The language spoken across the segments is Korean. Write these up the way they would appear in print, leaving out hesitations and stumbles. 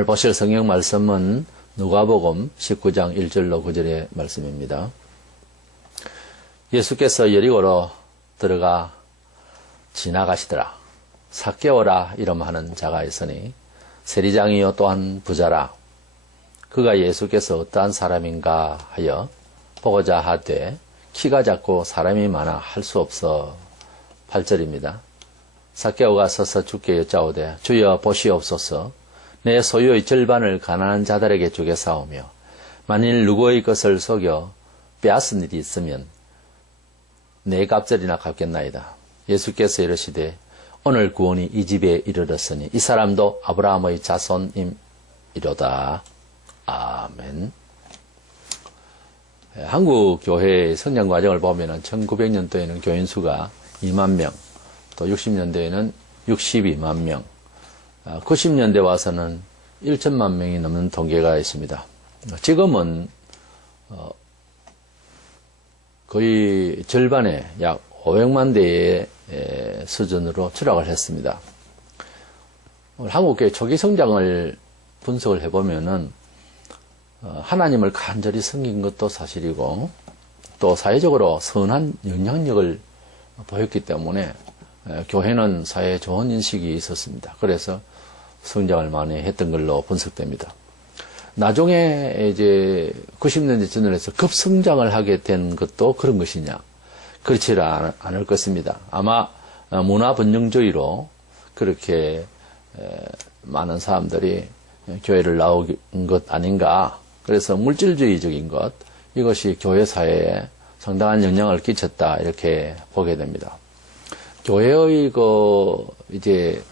오늘 보실 성경 말씀은 누가복음 19장 1절로 9절의 말씀입니다. 예수께서 여리고로 들어가 지나가시더라. 삭개오라 이름하는 자가 있으니 세리장이요 또한 부자라. 그가 예수께서 어떠한 사람인가 하여 보고자 하되 키가 작고 사람이 많아 할 수 없어. 8절입니다. 삭개오가 서서 주께 여짜오되 주여 보시옵소서. 내 소유의 절반을 가난한 자들에게 주겠사오며 만일 누구의 것을 속여 빼앗은 일이 있으면 내 갑절이나 갚겠나이다. 예수께서 이르시되 오늘 구원이 이 집에 이르렀으니 이 사람도 아브라함의 자손임이로다. 아멘. 한국 교회의 성장 과정을 보면 1900년도에는 교인 수가 2만 명, 또 60년대에는 62만 명, 90년대 와서는 1천만 명이 넘는 통계가 있습니다. 지금은 거의 절반의 약 500만 대의 수준으로 추락을 했습니다. 한국교회 초기 성장을 분석을 해보면은 하나님을 간절히 섬긴 것도 사실이고 또 사회적으로 선한 영향력을 보였기 때문에 교회는 사회에 좋은 인식이 있었습니다. 그래서 성장을 많이 했던 걸로 분석됩니다. 나중에 이제 90년대 전후에서 급성장을 하게 된 것도 그런 것이냐? 그렇지 않을 것입니다. 아마 문화 번영주의로 그렇게 많은 사람들이 교회를 나온 것 아닌가? 그래서 물질주의적인 것, 이것이 교회 사회에 상당한 영향을 끼쳤다 이렇게 보게 됩니다. 교회의 이제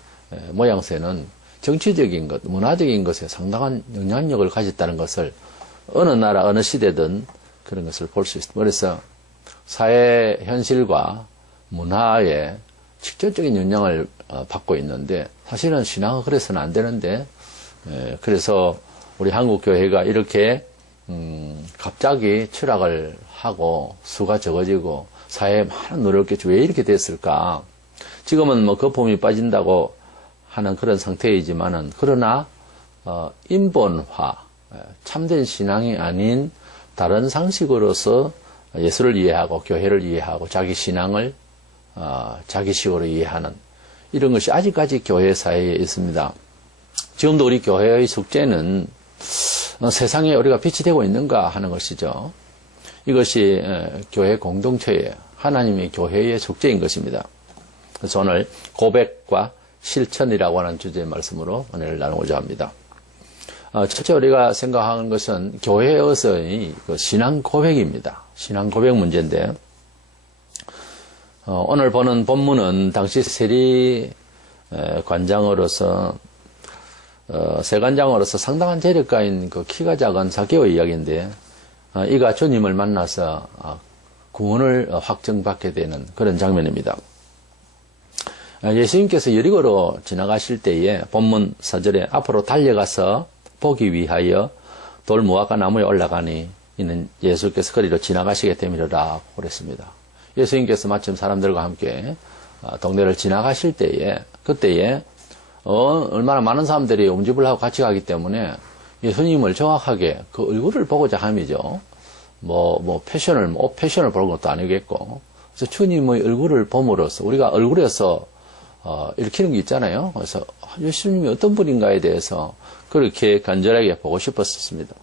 모양새는 정치적인 것, 문화적인 것에 상당한 영향력을 가졌다는 것을 어느 나라, 어느 시대든 그런 것을 볼 수 있습니다. 그래서 사회 현실과 문화에 직접적인 영향을 받고 있는데 사실은 신앙은 그래서는 안 되는데 그래서 우리 한국 교회가 이렇게 갑자기 추락을 하고 수가 적어지고 사회에 많은 노력을 했겠지 왜 이렇게 됐을까? 지금은 뭐 거품이 빠진다고 하는 그런 상태이지만은 그러나 인본화, 참된 신앙이 아닌 다른 상식으로서 예수를 이해하고 교회를 이해하고 자기 신앙을 자기식으로 이해하는 이런 것이 아직까지 교회 사회에 있습니다. 지금도 우리 교회의 숙제는 세상에 우리가 빛이 되고 있는가 하는 것이죠. 이것이 교회 공동체의 하나님의 교회의 숙제인 것입니다. 그래서 오늘 고백과 실천이라고 하는 주제의 말씀으로 은혜를 나누고자 합니다. 첫째 우리가 생각하는 것은 교회에서의 신앙 고백입니다. 신앙 고백 문제인데 오늘 보는 본문은 당시 세리 관장으로서 세관장으로서 상당한 재력가인 그 키가 작은 삭개오의 이야기인데 이가 주님을 만나서 구원을 확정받게 되는 그런 장면입니다. 예수님께서 여리고로 지나가실 때에 본문 4절에 앞으로 달려가서 보기 위하여 돌 무화과 나무에 올라가니 이는 예수께서 거리로 지나가시게 됨이로라 그랬습니다. 예수님께서 마침 사람들과 함께 동네를 지나가실 때에 그때에 얼마나 많은 사람들이 옹집을 하고 같이 가기 때문에 예수님을 정확하게 그 얼굴을 보고자 함이죠. 옷 패션을 보는 것도 아니겠고. 그래서 주님의 얼굴을 봄으로써 우리가 얼굴에서 읽히는 게 있잖아요. 그래서 예수님이 어떤 분인가에 대해서 그렇게 간절하게 보고 싶었습니다.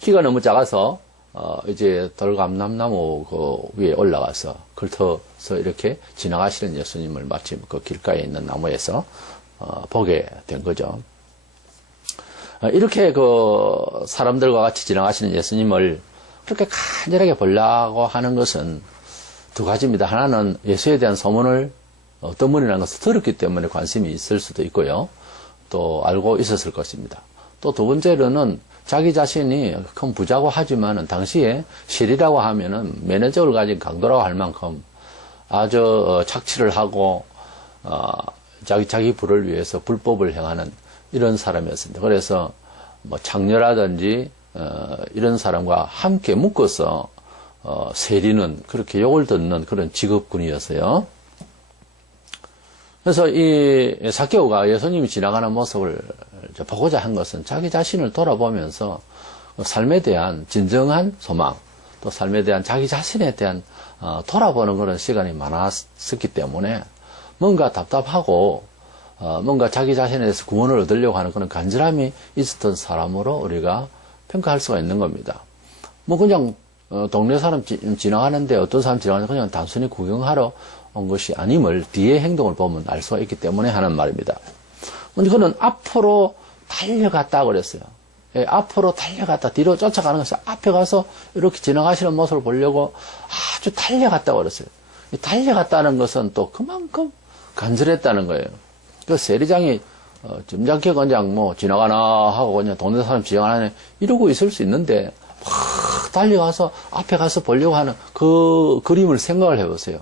키가 너무 작아서 이제 돌감람나무 그 위에 올라가서 걸터서 이렇게 지나가시는 예수님을 마침 그 길가에 있는 나무에서 보게 된 거죠. 이렇게 그 사람들과 같이 지나가시는 예수님을 그렇게 간절하게 보려고 하는 것은 두 가지입니다. 하나는 예수에 대한 소문을 어떤 분이라는 것을 들었기 때문에 관심이 있을 수도 있고요. 또 알고 있었을 것입니다. 또 두 번째로는 자기 자신이 큰 부자고 하지만은 당시에 실이라고 하면은 매너적을 가진 강도라고 할 만큼 아주 착취를 하고 자기 부를 위해서 불법을 행하는 이런 사람이었습니다. 그래서 뭐 창녀라든지 이런 사람과 함께 묶어서 세리는 그렇게 욕을 듣는 그런 직업군이었어요. 그래서 이 삭개오가 예수님이 지나가는 모습을 보고자 한 것은 자기 자신을 돌아보면서 삶에 대한 진정한 소망, 또 삶에 대한 자기 자신에 대한 돌아보는 그런 시간이 많았었기 때문에 뭔가 답답하고 뭔가 자기 자신에 대해서 구원을 얻으려고 하는 그런 간절함이 있었던 사람으로 우리가 평가할 수가 있는 겁니다. 뭐 그냥 동네 사람 지나가는데 어떤 사람 지나가는데 그냥 단순히 구경하러 온 것이 아님을 뒤의 행동을 보면 알 수가 있기 때문에 하는 말입니다. 근데 그는 앞으로 달려갔다 그랬어요. 예, 앞으로 달려갔다 뒤로 쫓아가는 것이 앞에 가서 이렇게 지나가시는 모습을 보려고 아주 달려갔다고 그랬어요. 달려갔다는 것은 또 그만큼 간절했다는 거예요. 그 세리장이 점잖게 그냥 뭐 지나가나 하고 그냥 동네 사람 지나가나 이러고 있을 수 있는데 막 달려가서 앞에 가서 보려고 하는 그 그림을 생각을 해보세요.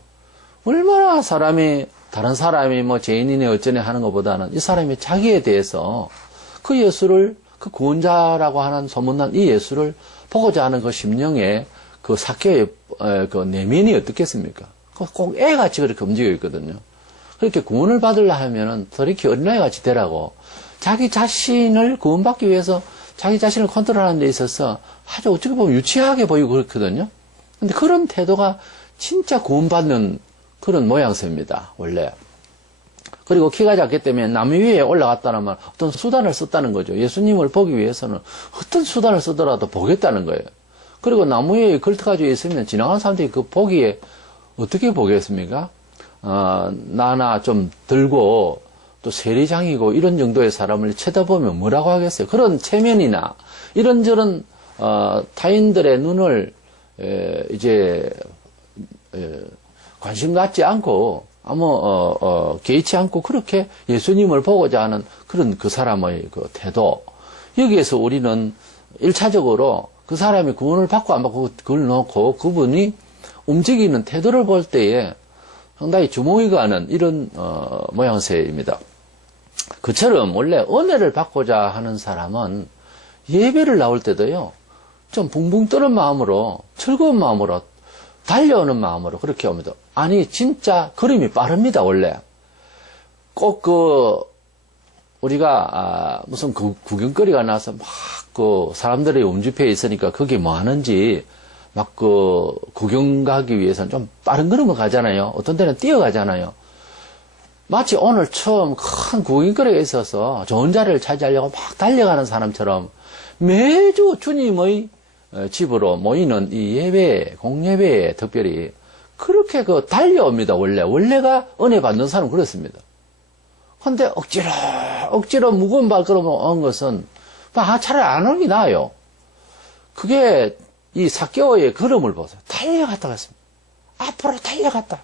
얼마나 다른 사람이 뭐 죄인이네 어쩌네 하는 것보다는 이 사람이 자기에 대해서 그 예수를, 그 구원자라고 하는 소문난 이 예수를 보고자 하는 그 심령의 그 사케의 그 내면이 어떻겠습니까? 꼭 애같이 그렇게 움직여 있거든요. 그렇게 구원을 받으려 하면은 저렇게 어린아이같이 되라고 자기 자신을 구원받기 위해서 자기 자신을 컨트롤하는 데 있어서 아주 어떻게 보면 유치하게 보이고 그렇거든요. 근데 그런 태도가 진짜 구원받는 그런 모양새입니다, 원래. 그리고 키가 작기 때문에 나무 위에 올라갔다는 말, 어떤 수단을 썼다는 거죠. 예수님을 보기 위해서는 어떤 수단을 쓰더라도 보겠다는 거예요. 그리고 나무 위에 걸터가지고 있으면 지나가는 사람들이 그 보기에 어떻게 보겠습니까? 나나 좀 들고 또 세리장이고 이런 정도의 사람을 쳐다보면 뭐라고 하겠어요? 그런 체면이나 이런저런 타인들의 눈을 관심 갖지 않고 개의치 않고 그렇게 예수님을 보고자 하는 그런 그 사람의 그 태도. 여기에서 우리는 1차적으로 그 사람이 구원을 받고 안 받고 그걸 놓고 그분이 움직이는 태도를 볼 때에 상당히 주목이 가는 이런 모양새입니다. 그처럼 원래 은혜를 받고자 하는 사람은 예배를 나올 때도요, 좀 붕붕 뜨는 마음으로, 즐거운 마음으로, 달려오는 마음으로 그렇게 옵니다. 아니, 진짜 걸음이 빠릅니다, 원래. 꼭 우리가, 무슨 구경거리가 나서 막 사람들이 움집해 있으니까 거기 뭐 하는지 막 구경 가기 위해서는 좀 빠른 걸음을 가잖아요. 어떤 때는 뛰어가잖아요. 마치 오늘 처음 큰 구경거리가 있어서 좋은 자리를 차지하려고 막 달려가는 사람처럼 매주 주님의 집으로 모이는 이 예배, 공예배에 특별히 그렇게 달려옵니다, 원래. 원래가 은혜 받는 사람은 그렇습니다. 근데 억지로 무거운 발걸음으로 온 것은 차라리 안 오는 게 나아요. 그게 이 삭개오의 걸음을 보세요. 달려갔다 갔습니다. 앞으로 달려갔다.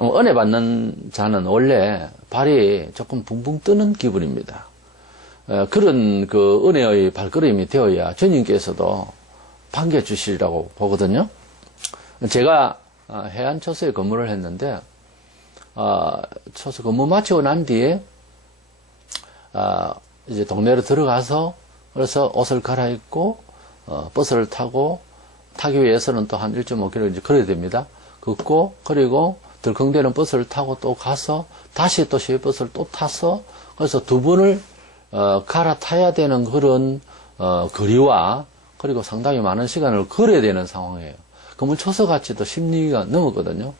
은혜 받는 자는 원래 발이 조금 붕붕 뜨는 기분입니다. 그런 그 은혜의 발걸음이 되어야 주님께서도 반겨주시리라고 보거든요. 제가 해안초소에 근무를 했는데, 초소 근무 마치고 난 뒤에, 이제 동네로 들어가서, 그래서 옷을 갈아입고, 버스를 타기 위해서는 또 한 1.5km 이제 걸어야 됩니다. 걷고, 그리고 덜컹대는 버스를 타고 또 가서, 다시 또 시외버스를 또 타서, 그래서 두 번을, 갈아타야 되는 그런, 거리와, 그리고 상당히 많은 시간을 걸어야 되는 상황이에요. 그러면 초서같이도 심리가 넘었거든요.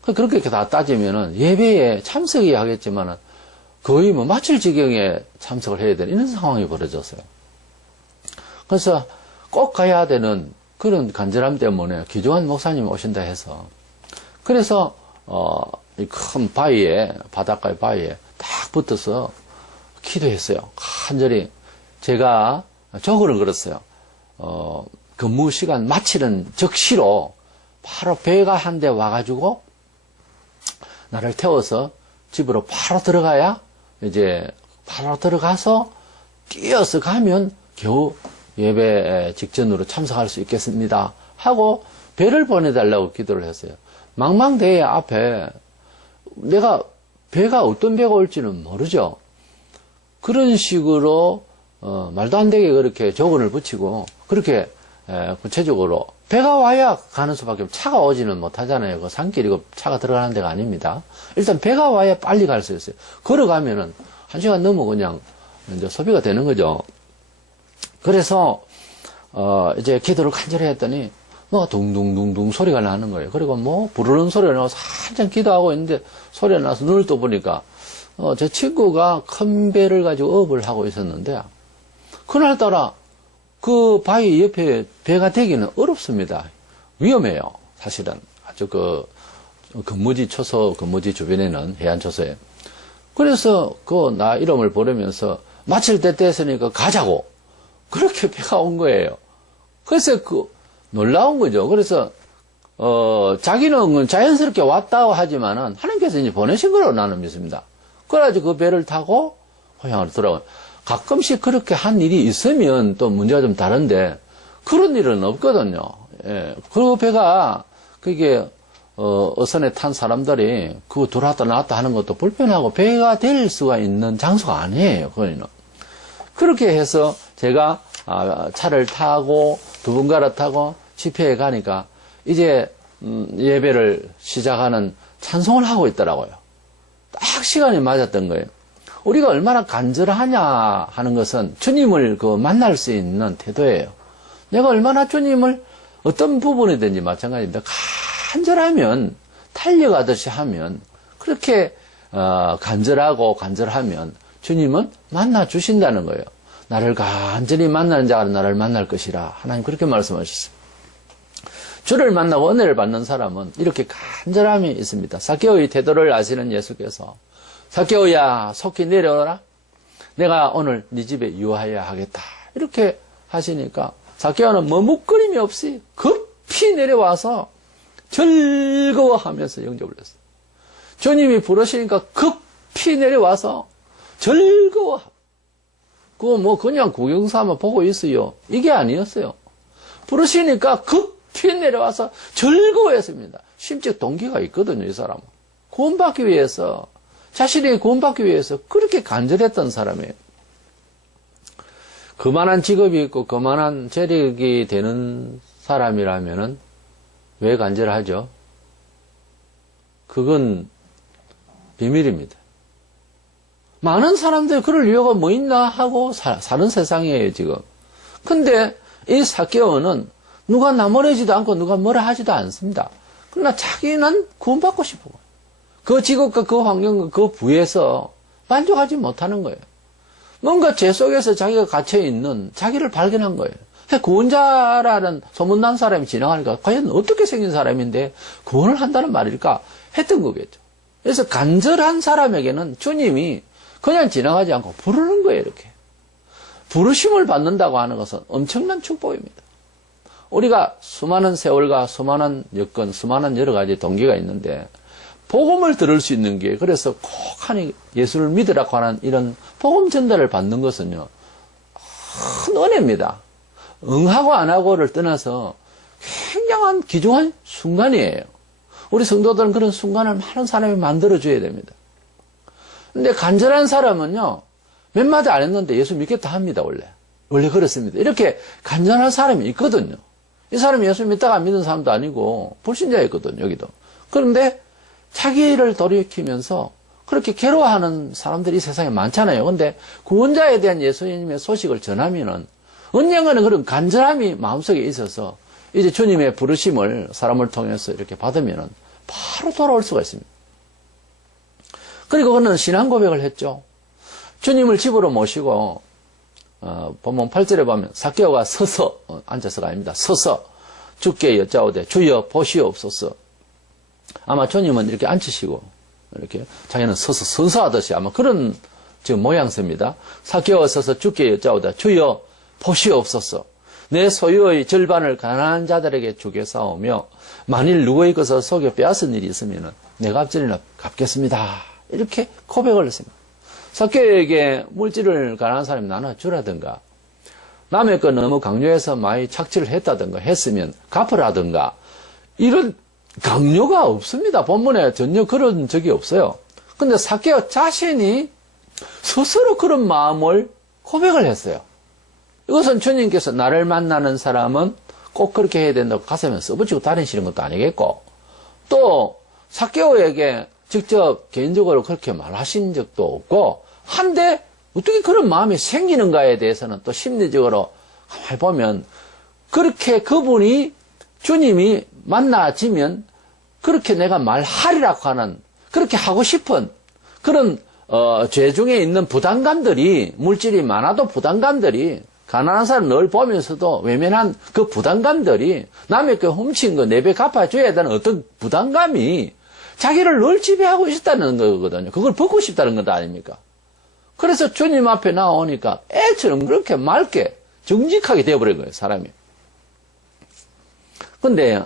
그렇게 다 따지면은 예배에 참석해야 하겠지만은 거의 뭐 마칠 지경에 참석을 해야 되는 이런 상황이 벌어졌어요. 그래서 꼭 가야 되는 그런 간절함 때문에 귀중한 목사님이 오신다 해서 그래서 이 큰 바위에 바닷가의 바위에 딱 붙어서 기도했어요. 간절히 제가 저거를 걸었어요. 근무 시간 마치는 적시로 바로 배가 한 대 와가지고 나를 태워서 집으로 바로 들어가야 이제 바로 들어가서 뛰어서 가면 겨우 예배 직전으로 참석할 수 있겠습니다 하고 배를 보내달라고 기도를 했어요. 망망대해 앞에 배가 어떤 배가 올지는 모르죠. 그런 식으로 말도 안 되게 그렇게 조건을 붙이고 그렇게 구체적으로 배가 와야 가는 수밖에 없고 차가 오지는 못하잖아요. 그 산길이고 차가 들어가는 데가 아닙니다. 일단 배가 와야 빨리 갈 수 있어요. 걸어가면은 1시간 넘어 그냥 이제 소비가 되는 거죠. 그래서 이제 기도를 간절히 했더니 뭐 둥둥둥둥 소리가 나는 거예요. 그리고 뭐 부르는 소리가 나서 한참 기도하고 있는데 소리가 나서 눈을 떠보니까 제 친구가 큰 배를 가지고 업을 하고 있었는데 그날따라 그 바위 옆에 배가 되기는 어렵습니다. 위험해요. 사실은 아주 그 근무지 초소 근무지 주변에는 해안 초소에. 그래서 그 나 이름을 부르면서 마칠 때 됐으니까 가자고 그렇게 배가 온 거예요. 그래서 놀라운 거죠. 그래서 자기는 자연스럽게 왔다고 하지만은 하나님께서 이제 보내신 거라고 나는 믿습니다. 그래가지고 그 배를 타고 고향으로 돌아와요. 가끔씩 그렇게 한 일이 있으면 또 문제가 좀 다른데 그런 일은 없거든요. 예. 그 배가 그게 어선에 탄 사람들이 그거 들어왔다 나왔다 하는 것도 불편하고 배가 될 수가 있는 장소가 아니에요. 거기는. 그렇게 해서 제가 차를 타고 두 번 갈아타고 집회에 가니까 이제 예배를 시작하는 찬송을 하고 있더라고요. 딱 시간이 맞았던 거예요. 우리가 얼마나 간절하냐 하는 것은 주님을 만날 수 있는 태도예요. 내가 얼마나 주님을 어떤 부분이든지 마찬가지입니다. 간절하면 달려가듯이 하면 그렇게 간절하면 주님은 만나 주신다는 거예요. 나를 간절히 만나는 자가 나를 만날 것이라 하나님 그렇게 말씀하셨어요. 주를 만나고 은혜를 받는 사람은 이렇게 간절함이 있습니다. 삭개오의 태도를 아시는 예수께서 삭개오야 속히 내려오라. 내가 오늘 네 집에 유하여야 하겠다. 이렇게 하시니까 삭개오는 머뭇거림이 없이 급히 내려와서 즐거워하면서 영접을 했어요. 주님이 부르시니까 급히 내려와서 즐거워. 그거 뭐 그냥 구경삼아 보고 있어요. 이게 아니었어요. 부르시니까 급히 내려와서 즐거워했습니다. 심적 동기가 있거든요, 이 사람은. 구원받기 위해서, 자신이 구원받기 위해서 그렇게 간절했던 사람이에요. 그만한 직업이 있고 그만한 재력이 되는 사람이라면은 왜 간절하죠? 그건 비밀입니다. 많은 사람들이 그럴 이유가 뭐 있나 하고 사는 세상이에요, 지금. 근데 이 삭개오는 누가 나무라지도 않고 누가 뭐라 하지도 않습니다. 그러나 자기는 구원받고 싶어. 그 직업과 그 환경과 그 부에서 만족하지 못하는 거예요. 뭔가 죄 속에서 자기가 갇혀있는 자기를 발견한 거예요. 구원자라는 소문난 사람이 지나가니까 과연 어떻게 생긴 사람인데 구원을 한다는 말일까 했던 거겠죠. 그래서 간절한 사람에게는 주님이 그냥 지나가지 않고 부르는 거예요, 이렇게. 부르심을 받는다고 하는 것은 엄청난 축복입니다. 우리가 수많은 세월과 수많은 여건, 수많은 여러 가지 동기가 있는데 복음을 들을 수 있는 게 그래서 꼭 하니 예수를 믿으라고 하는 이런 복음 전달을 받는 것은요, 큰 은혜입니다. 응하고 안 하고를 떠나서 굉장한 귀중한 순간이에요. 우리 성도들은 그런 순간을 많은 사람이 만들어줘야 됩니다. 근데 간절한 사람은요, 몇 마디 안 했는데 예수 믿겠다 합니다, 원래. 원래 그렇습니다. 이렇게 간절한 사람이 있거든요. 이 사람이 예수 믿다가 안 믿는 사람도 아니고, 불신자였거든요, 여기도. 그런데 자기를 돌이키면서 그렇게 괴로워하는 사람들이 이 세상에 많잖아요. 근데 구원자에 대한 예수님의 소식을 전하면은 언젠가는 그런 간절함이 마음속에 있어서 이제 주님의 부르심을 사람을 통해서 이렇게 받으면은 바로 돌아올 수가 있습니다. 그리고 그는 신앙 고백을 했죠. 주님을 집으로 모시고 본문 8절에 보면 삭개오가 서서 앉아서가 아닙니다. 서서 주께 여짜오되 주여 보시옵소서. 아마 주님은 이렇게 앉으시고 이렇게 자기는 서서 선서하듯이 아마 그런 지금 모양새입니다. 삭개오가 서서 주께 여짜오되 주여 보시옵소서. 내 소유의 절반을 가난한 자들에게 주겠사오며 만일 누구의 것을 속여 빼앗은 일이 있으면 내가 앞전이나 갚겠습니다. 이렇게 고백을 했습니다. 삭개오에게 물질을 가난한 사람이 나눠주라든가 남의 것 너무 강요해서 많이 착취를 했다든가 했으면 갚으라든가 이런 강요가 없습니다. 본문에 전혀 그런 적이 없어요. 근데 삭개오 자신이 스스로 그런 마음을 고백을 했어요. 이것은 주님께서 나를 만나는 사람은 꼭 그렇게 해야 된다고 가슴에 써붙이고 다니시는 것도 아니겠고 또 삭개오에게 직접 개인적으로 그렇게 말하신 적도 없고 한데 어떻게 그런 마음이 생기는가에 대해서는 또 심리적으로 가만히 보면 그렇게 그분이 주님이 만나지면 그렇게 내가 말하리라고 하는 그렇게 하고 싶은 그런 죄 중에 있는 부담감들이 물질이 많아도 부담감들이 가난한 사람 늘 보면서도 외면한 그 부담감들이 남의 그 훔친 거 내 배 갚아줘야 되는 어떤 부담감이 자기를 늘 지배하고 있다는 거거든요. 그걸 벗고 싶다는 것 아닙니까? 그래서 주님 앞에 나오니까 애처럼 그렇게 맑게 정직하게 되어버린 거예요, 사람이. 근데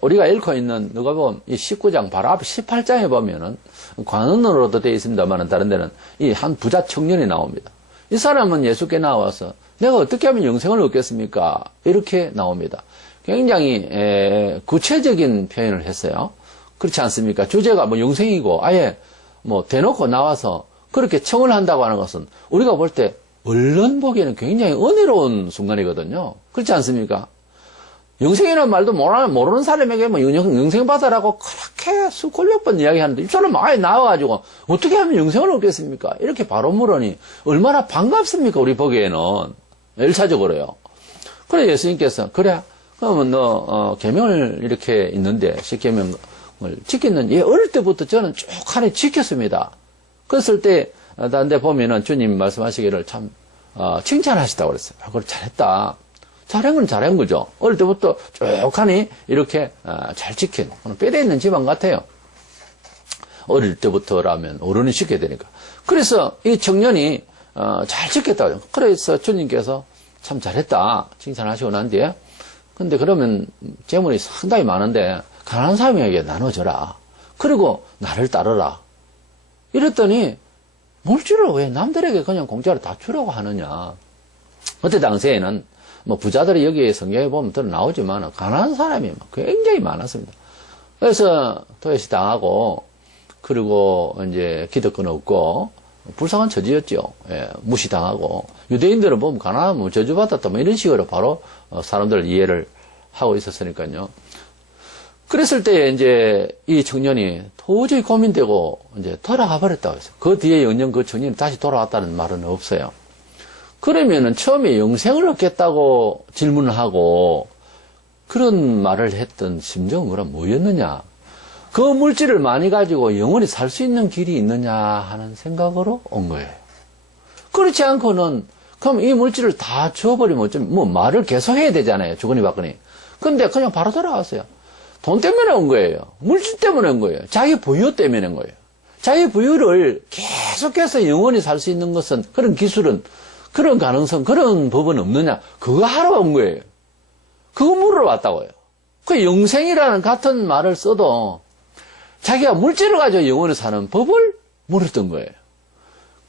우리가 읽고 있는 누가복음 이 19장 바로 앞에 18장에 보면은 관원으로도 되어 있습니다만 다른 데는 이 한 부자 청년이 나옵니다. 이 사람은 예수께 나와서 내가 어떻게 하면 영생을 얻겠습니까? 이렇게 나옵니다. 굉장히 구체적인 표현을 했어요. 그렇지 않습니까? 주제가 뭐 영생이고 아예 뭐 대놓고 나와서 그렇게 청을 한다고 하는 것은 우리가 볼 때 얼른 보기에는 굉장히 은혜로운 순간이거든요. 그렇지 않습니까? 영생이라는 말도 모르는 사람에게 뭐 영생 받아라고 그렇게 수백 번 이야기하는데 이 사람 아예 나와가지고 어떻게 하면 영생을 얻겠습니까? 이렇게 바로 물으니 얼마나 반갑습니까? 우리 보기에는 1차적으로요. 그래 예수님께서 그래 그러면 너 계명을 이렇게 있는데 10계명을 지켰는지 예, 어릴 때부터 저는 쭉 하나씩 지켰습니다. 그랬을 때 다른 데 보면은 주님 말씀하시기를 참 칭찬하시다고 그랬어요. 그걸 잘했다. 잘한 건 잘한 거죠. 어릴 때부터 쭉하니 이렇게 잘 지킨 뼈대 있는 집안 같아요. 어릴 때부터라면 어른이 지켜야 되니까. 그래서 이 청년이 잘 지켰다. 그래서 주님께서 참 잘했다 칭찬하시고 난 뒤에 근데 그러면 재물이 상당히 많은데 가난한 사람에게 나눠줘라. 그리고 나를 따르라. 이랬더니 물질을 왜 남들에게 그냥 공짜로 다 주라고 하느냐. 그때 당시에는 뭐 부자들이 여기에 성경에 보면 더 나오지만 가난한 사람이 굉장히 많았습니다. 그래서 도외시 당하고 그리고 이제 기득권 없고 불쌍한 처지였죠. 예, 무시당하고 유대인들은 보면 가난하면 저주받았다 뭐 이런 식으로 바로 사람들 이해를 하고 있었으니까요. 그랬을 때 이제 이 청년이 도저히 고민되고 이제 돌아가 버렸다고 했어요. 그 뒤에 영영 그 청년이 다시 돌아왔다는 말은 없어요. 그러면은 처음에 영생을 얻겠다고 질문을 하고 그런 말을 했던 심정은 그럼 뭐였느냐? 그 물질을 많이 가지고 영원히 살 수 있는 길이 있느냐 하는 생각으로 온 거예요. 그렇지 않고는 그럼 이 물질을 다 주워버리면 어쩌면 뭐 말을 계속해야 되잖아요. 주거니 받거니. 근데 그냥 바로 돌아왔어요. 돈 때문에 온 거예요. 물질 때문에 온 거예요. 자기 부유 때문에 온 거예요. 자기 부유를 계속해서 영원히 살 수 있는 것은 그런 기술은 그런 가능성, 그런 법은 없느냐? 그거 하러 온 거예요. 그거 물으러 왔다고요. 그 영생이라는 같은 말을 써도 자기가 물질을 가지고 영원히 사는 법을 물었던 거예요.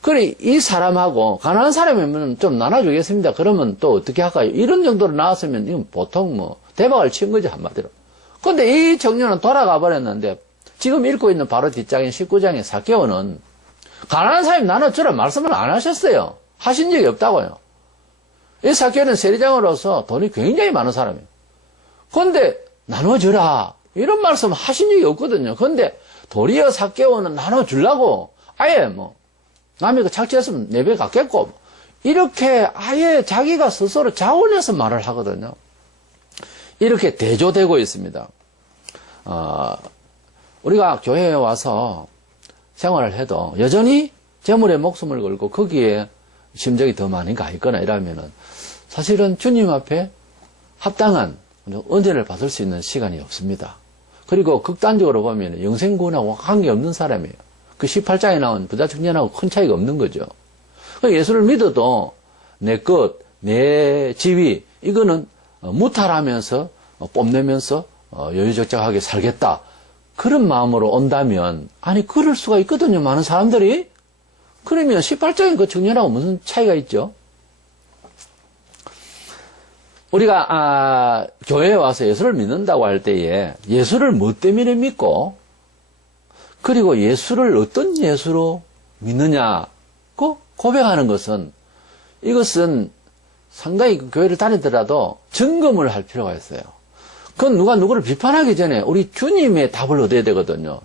그래, 이 사람하고 가난한 사람이면 좀 나눠주겠습니다. 그러면 또 어떻게 할까요? 이런 정도로 나왔으면 이건 보통 뭐 대박을 친 거죠, 한마디로. 근데 이 청년은 돌아가 버렸는데 지금 읽고 있는 바로 뒷장인 19장의 삭개오는 가난한 사람이 나눠주라 말씀을 안 하셨어요. 하신 적이 없다고요. 이 삭개오는 세리장으로서 돈이 굉장히 많은 사람이에요. 근데 나눠주라 이런 말씀 하신 적이 없거든요. 근데 도리어 삭개오는 나눠주려고 아예 뭐 남이 그 착취했으면 내 배 갚겠고 이렇게 아예 자기가 스스로 자원해서 말을 하거든요. 이렇게 대조되고 있습니다. 우리가 교회에 와서 생활을 해도 여전히 재물에 목숨을 걸고 거기에 심정이 더 많이 가 있거나 이러면은 사실은 주님 앞에 합당한 은혜를 받을 수 있는 시간이 없습니다. 그리고 극단적으로 보면 영생구원하고 관계없는 사람이에요. 그 18장에 나온 부자 청년하고 큰 차이가 없는 거죠. 예수를 믿어도 내 것, 내 지위 이거는 무탈하면서 뽐내면서 여유적적하게 살겠다. 그런 마음으로 온다면 아니 그럴 수가 있거든요. 많은 사람들이. 그러면 18장의 그 청년하고 무슨 차이가 있죠? 우리가 교회에 와서 예수를 믿는다고 할 때에 예수를 뭐 때문에 믿고 그리고 예수를 어떤 예수로 믿느냐고 고백하는 것은 이것은 상당히 그 교회를 다니더라도 점검을 할 필요가 있어요. 그건 누가 누구를 비판하기 전에 우리 주님의 답을 얻어야 되거든요.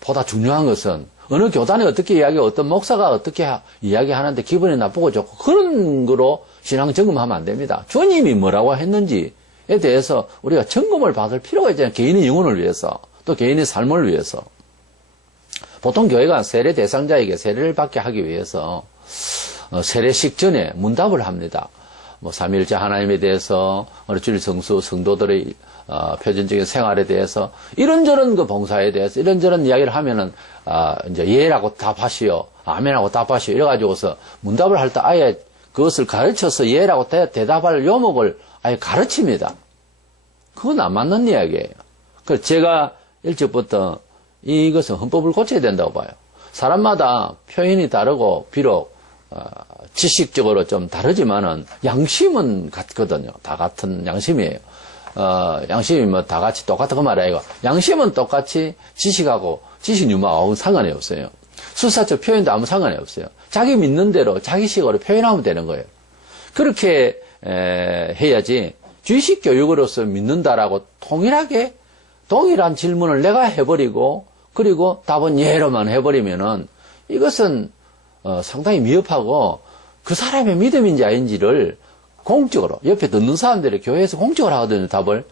보다 중요한 것은 어느 교단이 어떻게 이야기하고 어떤 목사가 어떻게 이야기하는데 기분이 나쁘고 좋고 그런 거로 신앙 점검하면 안 됩니다. 주님이 뭐라고 했는지에 대해서 우리가 점검을 받을 필요가 있잖아요. 개인의 영혼을 위해서 또 개인의 삶을 위해서. 보통 교회가 세례 대상자에게 세례를 받게 하기 위해서 세례식 전에 문답을 합니다. 뭐 삼위일체 하나님에 대해서 주일 성수 성도들의 표준적인 생활에 대해서 이런저런 그 봉사에 대해서 이런저런 이야기를 하면은 이제 예라고 답하시오, 아멘하고 답하시오 이래가지고서 문답을 할 때 아예 그것을 가르쳐서 예라고 대답할 요목을 아예 가르칩니다. 그건 안 맞는 이야기예요. 그래서 제가 일찍부터 이것은 헌법을 고쳐야 된다고 봐요. 사람마다 표현이 다르고 비록 지식적으로 좀 다르지만은 양심은 같거든요. 다 같은 양심이에요. 양심이 뭐 다 같이 똑같은 거 말이에요. 양심은 똑같이 지식하고 지식 유무하고 상관이 없어요. 수사적 표현도 아무 상관이 없어요. 자기 믿는 대로 자기식으로 표현하면 되는 거예요. 그렇게 해야지 주의식 교육으로서 믿는다라고 동일한 질문을 내가 해버리고 그리고 답은 예로만 해버리면은 이것은 상당히 미흡하고 그 사람의 믿음인지 아닌지를 공적으로 옆에 듣는 사람들이 교회에서 공적으로 하거든요. 답을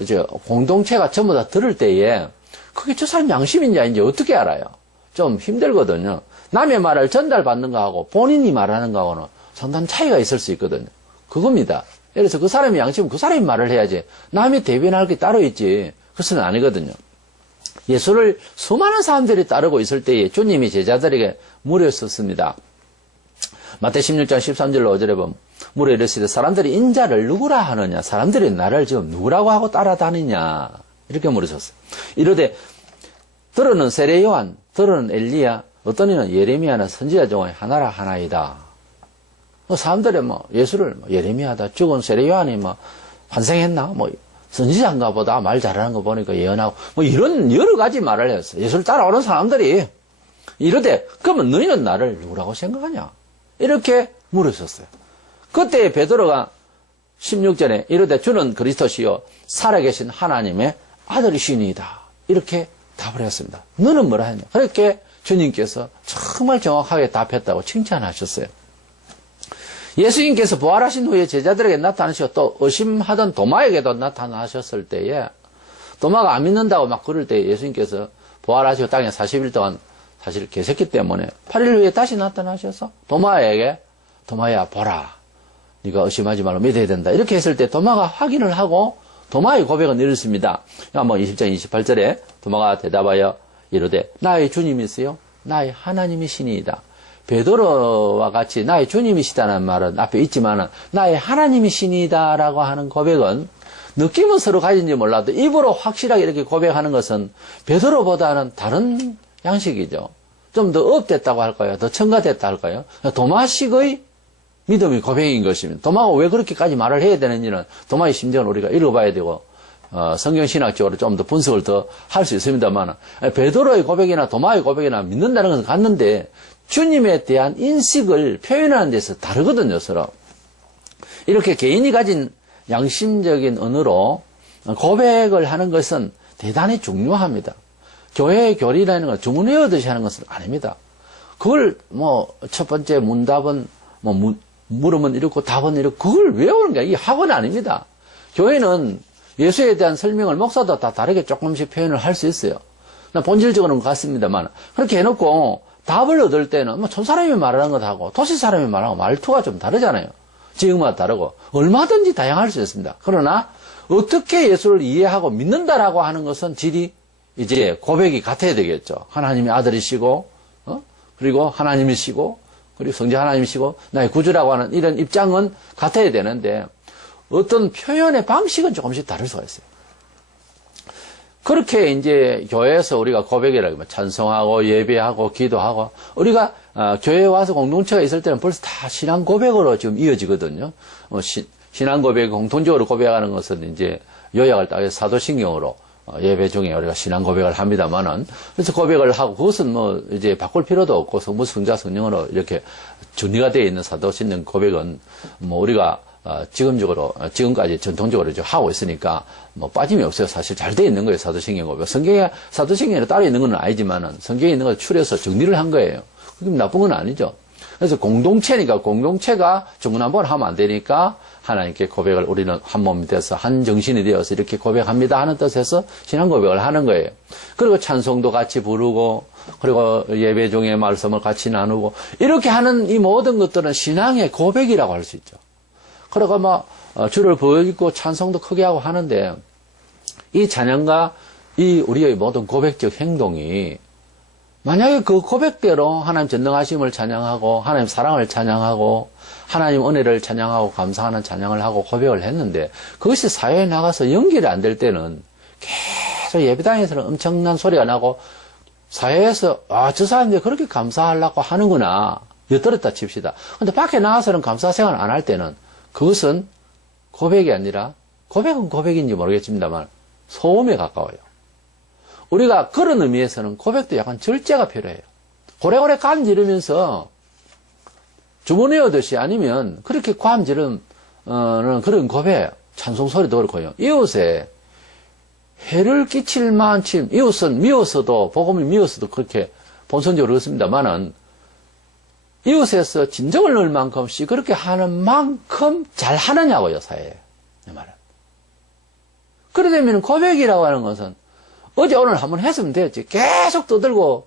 이제 공동체가 전부 다 들을 때에 그게 저 사람 양심인지 아닌지 어떻게 알아요? 좀 힘들거든요. 남의 말을 전달받는 거하고 본인이 말하는 거하고는 상당한 차이가 있을 수 있거든요. 그겁니다. 그래서 그 사람의 양심은 그 사람이 말을 해야지 남이 대변할 게 따로 있지 그것은 아니거든요. 예수를 수많은 사람들이 따르고 있을 때에 주님이 제자들에게 물으셨습니다. 마태 16장 13절로 5절에 보면 물어 이르시되 사람들이 인자를 누구라 하느냐 사람들이 나를 지금 누구라고 하고 따라다니냐 이렇게 물으셨어요. 이르되 들어는 세례 요한 들어는 엘리야 어떤 이는 예레미야나 선지자 중에 하나라 하나이다. 사람들이 뭐 예수를 예레미야다 죽은 세례 요한이 뭐 환생했나 뭐 선지자인가 보다 말 잘하는 거 보니까 예언하고 뭐 이런 여러 가지 말을 했어요. 예수를 따라오는 사람들이 이르되 그러면 너희는 나를 누구라고 생각하냐 이렇게 물으셨어요. 그때 베드로가 16절에 이르되 주는 그리스도시요 살아계신 하나님의 아들이시니이다 이렇게 답을 했습니다. 너는 뭐라 했냐 그렇게 주님께서 정말 정확하게 답했다고 칭찬하셨어요. 예수님께서 부활하신 후에 제자들에게 나타나시고 또 의심하던 도마에게도 나타나셨을 때에 도마가 안 믿는다고 막 그럴 때 예수님께서 부활하시고 땅에 40일 동안 사실 계셨기 때문에 8일 후에 다시 나타나셔서 도마에게 도마야 보라 네가 의심하지 말고 믿어야 된다 이렇게 했을 때 도마가 확인을 하고 도마의 고백은 이렇습니다. 뭐 20장 28절에 도마가 대답하여 이르되 나의 주님이시요 나의 하나님이시니이다. 베드로와 같이 나의 주님이시다는 말은 앞에 있지만 나의 하나님이시니이다라고 하는 고백은 느낌은 서로 가진지 몰라도 입으로 확실하게 이렇게 고백하는 것은 베드로보다는 다른 양식이죠. 좀 더 업됐다고 할까요? 더 첨가됐다 할까요? 도마식의 믿음이 고백인 것입니다. 도마가 왜 그렇게까지 말을 해야 되는지는 도마의 심정을 우리가 읽어봐야 되고 성경신학적으로 좀 더 분석을 더 할 수 있습니다만 베드로의 고백이나 도마의 고백이나 믿는다는 것은 같는데 주님에 대한 인식을 표현하는 데서 다르거든요, 서로. 이렇게 개인이 가진 양심적인 언어로 고백을 하는 것은 대단히 중요합니다. 교회의 교리라는 건 주문 외우듯이 하는 것은 아닙니다. 그걸 첫 번째 문답은 물으면 이렇고 답은 이렇고 그걸 외우는 게 이게 학원 아닙니다. 교회는 예수에 대한 설명을 목사도 다 다르게 조금씩 표현을 할 수 있어요. 본질적으로는 같습니다만 그렇게 해놓고 답을 얻을 때는 촌사람이 말하는 것하고 도시 사람이 말하고 말투가 좀 다르잖아요. 지역마다 다르고 얼마든지 다양할 수 있습니다. 그러나 어떻게 예수를 이해하고 믿는다라고 하는 것은 질이 이제 고백이 같아야 되겠죠. 하나님의 아들이시고 그리고 하나님이시고 그리고 성자 하나님이시고 나의 구주라고 하는 이런 입장은 같아야 되는데 어떤 표현의 방식은 조금씩 다를 수가 있어요. 그렇게 이제 교회에서 우리가 고백이라고 하면 찬송하고 예배하고 기도하고 우리가 교회에 와서 공동체가 있을 때는 벌써 다 신앙 고백으로 지금 이어지거든요. 신앙 고백 공통적으로 고백하는 것은 이제 요약을 따서 사도신경으로 예배 중에 우리가 신앙 고백을 합니다만은 그래서 고백을 하고 그것은 이제 바꿀 필요도 없고 성부 성자 성령으로 이렇게 준리가 되어 있는 사도신경 고백은 우리가 지금까지 전통적으로 하고 있으니까, 뭐, 빠짐이 없어요. 사실 잘 돼 있는 거예요. 사도신경 고백. 사도신경에 따로 있는 건 아니지만은, 성경에 있는 걸 추려서 정리를 한 거예요. 그게 나쁜 건 아니죠. 그래서 공동체니까, 공동체가 중구난방을 하면 안 되니까, 하나님께 고백을 우리는 한 몸이 돼서, 한 정신이 되어서 이렇게 고백합니다 하는 뜻에서 신앙 고백을 하는 거예요. 그리고 찬송도 같이 부르고, 그리고 예배 중에 말씀을 같이 나누고, 이렇게 하는 이 모든 것들은 신앙의 고백이라고 할 수 있죠. 그러고 주를 부어있고 찬송도 크게 하고 하는데, 이 찬양과 이 우리의 모든 고백적 행동이 만약에 그 고백대로 하나님 전능하심을 찬양하고 하나님 사랑을 찬양하고 하나님 은혜를 찬양하고 감사하는 찬양을 하고 고백을 했는데 그것이 사회에 나가서 연결이 안 될 때는 계속 예배당에서는 엄청난 소리가 나고 사회에서 저 사람들이 그렇게 감사하려고 하는구나 엿들었다 칩시다. 근데 밖에 나가서는 감사 생활 안 할 때는 그것은 고백이 아니라 고백은 고백인지 모르겠습니다만 소음에 가까워요. 우리가 그런 의미에서는 고백도 약간 절제가 필요해요. 고래고래 간 지르면서 주문해오듯이 아니면 그렇게 감 지르는 그런 고백, 찬송 소리도 그렇고요. 이웃에 해를 끼칠 만큼 이웃은 미워서도 복음을 미워서도 그렇게 본선적으로 그렇습니다만은 이웃에서 진정을 넣을 만큼씩 그렇게 하는 만큼 잘 하느냐고요, 사회에. 내 말은. 그러려면 고백이라고 하는 것은 어제 오늘 한번 했으면 되었지. 계속 떠들고,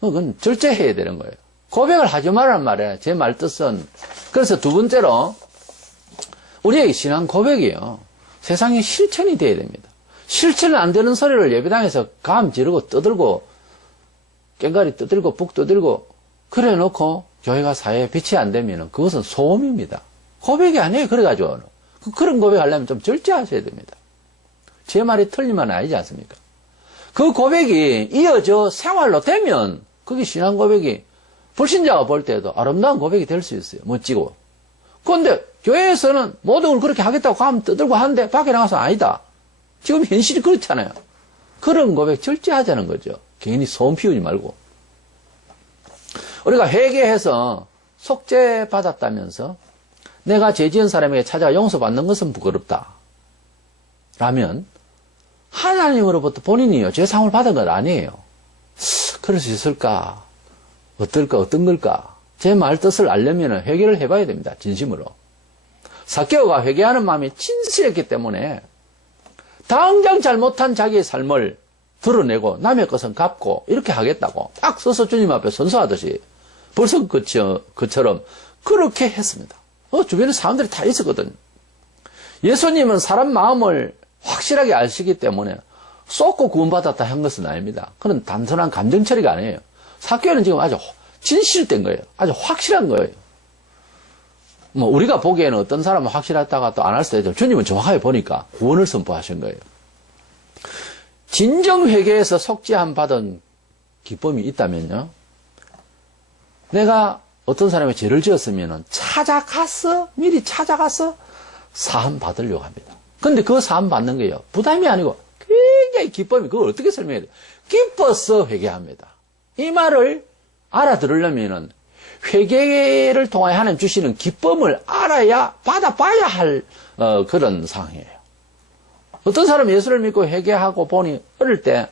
그건 절제해야 되는 거예요. 고백을 하지 말라는 말이에요. 제 말 뜻은. 그래서 두 번째로, 우리에게 신앙 고백이요. 세상에 실천이 돼야 됩니다. 실천 안 되는 소리를 예배당에서 감 지르고 떠들고, 깽가리 떠들고, 북 떠들고, 그래 놓고, 교회가 사회에 빛이 안 되면 그것은 소음입니다. 고백이 아니에요. 그래가지고. 그런 고백하려면 좀 절제하셔야 됩니다. 제 말이 틀리면 아니지 않습니까? 그 고백이 이어져 생활로 되면 그게 신앙 고백이 불신자가 볼 때도 아름다운 고백이 될 수 있어요. 멋지고. 그런데 교회에서는 모든 걸 그렇게 하겠다고 하면 떠들고 하는데 밖에 나가서 아니다. 지금 현실이 그렇잖아요. 그런 고백 절제하자는 거죠. 괜히 소음 피우지 말고. 우리가 회개해서 속죄 받았다면서 내가 죄 지은 사람에게 찾아가 용서받는 것은 부끄럽다. 라면 하나님으로부터 본인이요 죄상을 받은 건 아니에요. 그럴 수 있을까? 어떨까? 어떤 걸까? 제 말 뜻을 알려면 회개를 해봐야 됩니다. 진심으로. 삭개오가 회개하는 마음이 진실했기 때문에 당장 잘못한 자기의 삶을 드러내고 남의 것은 갚고 이렇게 하겠다고 딱 서서 주님 앞에 선서하듯이 벌써 그처럼 그렇게 했습니다. 주변에 사람들이 다 있었거든요. 예수님은 사람 마음을 확실하게 아시기 때문에 쏟고 구원받았다 한 것은 아닙니다. 그건 단순한 감정 처리가 아니에요. 삭개오는 지금 아주 진실된 거예요. 아주 확실한 거예요. 우리가 보기에는 어떤 사람은 확실하다가 또 안 할 수도 있죠. 주님은 정확하게 보니까 구원을 선포하신 거예요. 진정 회개에서 속죄함 받은 기쁨이 있다면요. 내가 어떤 사람이 죄를 지었으면 미리 찾아가서 사함 받으려고 합니다. 근데 그 사함 받는 거예요. 부담이 아니고 굉장히 기쁨이 그걸 어떻게 설명해야 돼요? 기뻐서 회개합니다. 이 말을 알아들으려면 회개를 통하여 하나님 주시는 기쁨을 알아야 받아봐야 할 그런 상황이에요. 어떤 사람은 예수를 믿고 회개하고 보니 어릴 때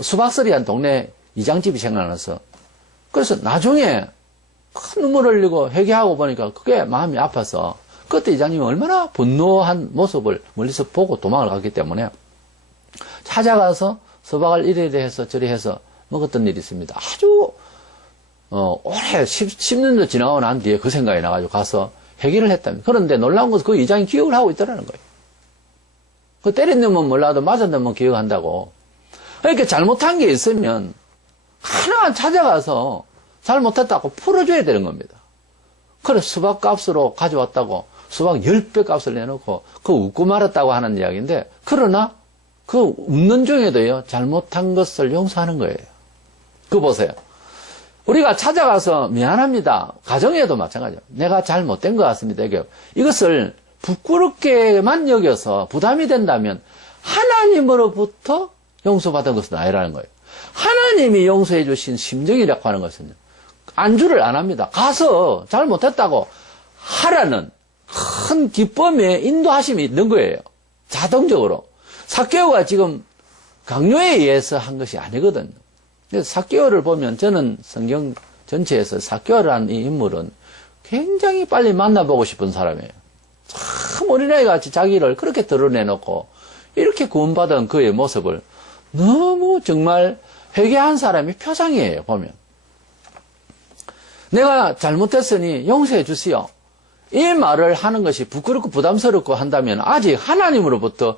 수박서리한 동네 이장집이 생각나서 그래서 나중에 큰 눈물을 흘리고 회개하고 보니까 그게 마음이 아파서 그때 이장님이 얼마나 분노한 모습을 멀리서 보고 도망을 갔기 때문에 찾아가서 수박을 이래이래 해서 저리 해서 먹었던 일이 있습니다. 아주 오래 10년도 지나고 난 뒤에 그 생각이 나가지고 가서 회개를 했답니다. 그런데 놀라운 것은 그 이장이 기억을 하고 있더라는 거예요. 그 때린 놈은 몰라도 맞은 놈은 기억한다고. 그러니까 잘못한 게 있으면 하나만 찾아가서 잘못했다고 풀어줘야 되는 겁니다. 그래 수박 값으로 가져왔다고 수박 10배 값을 내놓고 그 웃고 말았다고 하는 이야기인데 그러나 그 웃는 중에도요 잘못한 것을 용서하는 거예요. 그거 보세요. 우리가 찾아가서 미안합니다. 가정에도 마찬가지예요. 내가 잘못된 것 같습니다. 이것을 부끄럽게만 여겨서 부담이 된다면 하나님으로부터 용서받은 것은 아니라는 거예요. 하나님이 용서해 주신 심정이라고 하는 것은 안주를 안 합니다. 가서 잘못했다고 하라는 큰 기쁨의 인도하심이 있는 거예요. 자동적으로. 삭개오가 지금 강요에 의해서 한 것이 아니거든요. 그래서 삭개오를 보면 저는 성경 전체에서 삭개오라는 이 인물은 굉장히 빨리 만나보고 싶은 사람이에요. 참 어린아이 같이 자기를 그렇게 드러내놓고 이렇게 구원받은 그의 모습을 너무 정말 회개한 사람이 표상이에요, 보면. 내가 잘못했으니 용서해 주시오. 이 말을 하는 것이 부끄럽고 부담스럽고 한다면 아직 하나님으로부터